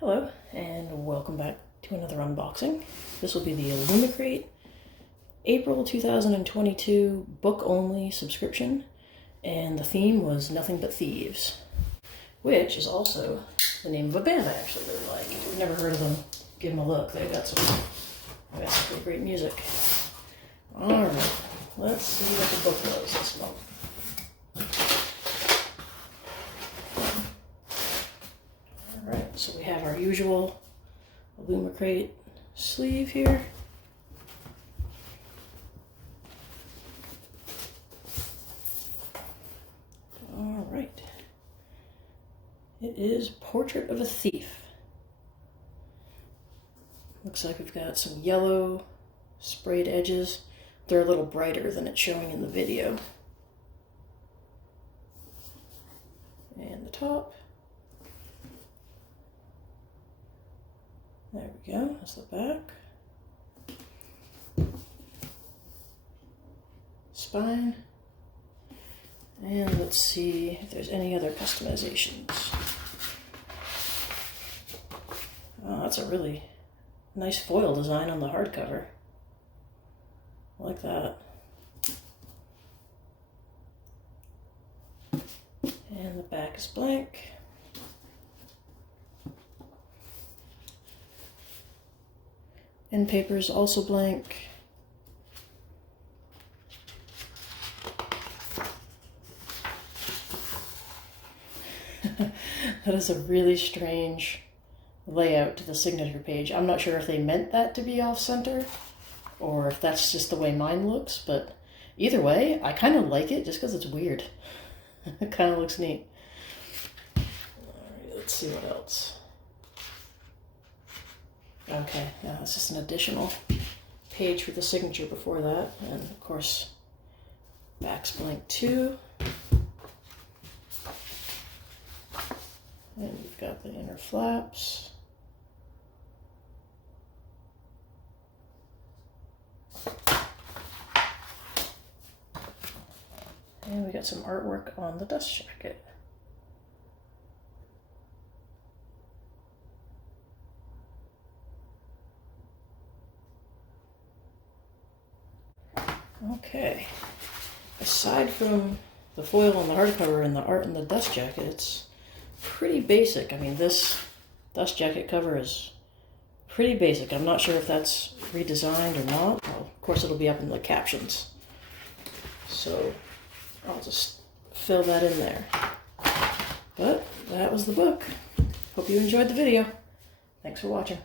Hello, and welcome back to another unboxing. This will be the Illumicrate April 2022 book-only subscription, and the theme was Nothing But Thieves, which is also the name of a band I actually really like. If you've never heard of them, give them a look. They've got some pretty great music. Alright, let's see what the book was this month. Alright, so we have our usual Illumicrate sleeve here. Alright. It is Portrait of a Thief. Looks like we've got some yellow sprayed edges. They're a little brighter than it's showing in the video. And the top. There we go, that's the back. Spine. And let's see if there's any other customizations. Oh, that's a really nice foil design on the hardcover. I like that. And the back is blank. End paper is also blank. That is a really strange layout to the signature page. I'm not sure if they meant that to be off-center or if that's just the way mine looks, but either way, I kind of like it just because it's weird. It kind of looks neat. Alright, let's see what else. Okay, yeah, it's just an additional page for the signature before that, and of course, back's blank too. And we've got the inner flaps. And we got some artwork on the dust jacket. Okay, aside from the foil on the hardcover and the art in the dust jacket, it's pretty basic. I mean, this dust jacket cover is pretty basic. I'm not sure if that's redesigned or not. Well, of course, it'll be up in the captions. So I'll just fill that in there. But that was the book. Hope you enjoyed the video. Thanks for watching.